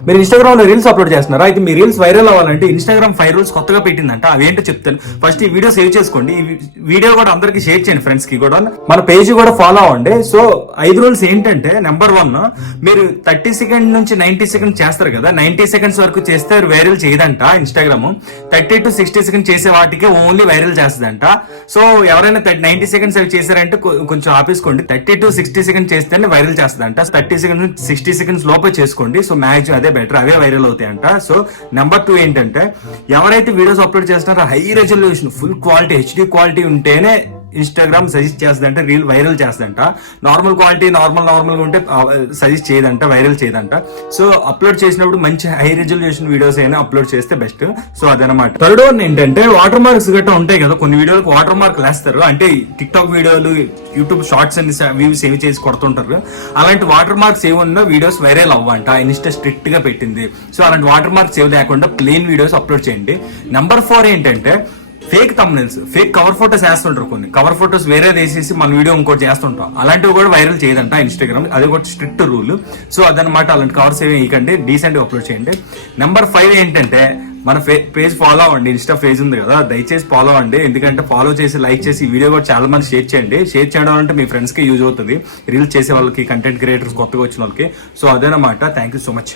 మీరు ఇన్స్టాగ్రామ్ లో reels upload చేస్తున్నారా? అయితే మీ రీల్స్ వైరల్ అవ్వాలంటే ఇన్స్టాగ్రామ్ 5 రూల్స్ కొత్తగా పెట్టిందంట. అవేంటో చెప్తాను. ఫస్ట్ ఈ వీడియో సేవ్ చేసుకోండి. ఈ వీడియో కూడా అందరికి షేర్ చేయండి, ఫ్రెండ్స్ కి కూడా. మన పేజ్ కూడా ఫాలో అవ్వండి. సో 5 రూల్స్ ఏంటంటే, నెంబర్ 1, మీరు 30 సెకండ్ నుంచి 90 సెకండ్స్ చేస్తారు కదా, 90 సెకండ్స్ వరకు చేస్తే వైరల్ చేయదంట ఇన్స్టాగ్రామ్. 30 to 60 సెకండ్స్ చేసే వాటికే ఓన్లీ వైరల్ చేస్తుందంట. సో ఎవరైనా 90 సెకండ్స్ అవి చేశారంటే కొంచెం ఆపేసుకోండి. 30 to 60 సెకండ్స్ చేస్తేనే వైరల్ చేస్తుందంట. 30 సెకండ్స్ నుంచి 60 సెకండ్స్ లోపే చేసుకోండి. సో మ్యాక్సిమం అదే బెటర్, అవే వైరల్ అవుతాయంట. సో నెంబర్ 2 ఏంటంటే, ఎవరైతే వీడియోస్ అప్లోడ్ చేస్తున్నారో high resolution full quality HD quality ఉంటేనే ఇన్స్టాగ్రామ్ సజెస్ట్ చేస్తుందంట, రీల్ వైరల్ చేస్తుందంట. నార్మల్ క్వాలిటీ నార్మల్ గా ఉంటే సజెస్ట్ చేయదంట, వైరల్ చేయదంట. సో అప్లోడ్ చేసినప్పుడు మంచి హై రెజల్యూషన్ వీడియోస్ అయినా అప్లోడ్ చేస్తే బెస్ట్. సో అదనమాట. థర్డ్ వన్ ఏంటంటే, వాటర్ మార్క్స్ గట్రా ఉంటాయి కదా, కొన్ని వీడియోలకు వాటర్ మార్క్ వేస్తారు. అంటే టిక్ టాక్ వీడియోలు, యూట్యూబ్ షార్ట్స్ అన్ని వ్యూస్ సేవ్ చేసి కొడుతుంటారు. అలాంటి వాటర్ మార్క్స్ ఏమన్నా వీడియోస్ వైరల్ అవ్వంట, ఇన్స్టా స్ట్రిక్ట్ గా పెట్టింది. సో అలాంటి వాటర్ మార్క్స్ ఏవి లేకుండా ప్లెయిన్ వీడియోస్ అప్లోడ్ చేయండి. నెంబర్ 4 ఏంటంటే, fake thumbnails, fake cover photos వేస్తుంటారు. కొన్ని కవర్ ఫోటోస్ వేరే వేసేసి మన వీడియో ఇంకోటి చేస్తుంటాం. అలాంటివి కూడా వైరల్ చేయదంట ఇన్స్టాగ్రామ్. అది ఒక స్ట్రిక్ట్ రూల్. సో అదనమాట. అలాంటి కవర్స్ ఏమి వేయకండి, డీసెంట్ గా అప్లోడ్ చేయండి. నెంబర్ 5 ఏంటంటే, మన పేజ్ ఫాలో అవ్వండి. ఇన్స్టా పేజ్ ఉంది కదా, దయచేసి ఫాలో అవ్వండి. ఎందుకంటే ఫాలో చేసి, లైక్ చేసి, ఈ వీడియో కూడా చాలా మంది షేర్ చేయండి. షేర్ చేయడం అంటే మీ ఫ్రెండ్స్ కి యూజ్ అవుతుంది, రీల్స్ చేసే వాళ్ళకి, కంటెంట్ క్రియేటర్స్ కొత్తగా వచ్చిన వాళ్ళకి. సో అదేనమాట. Thank you so much.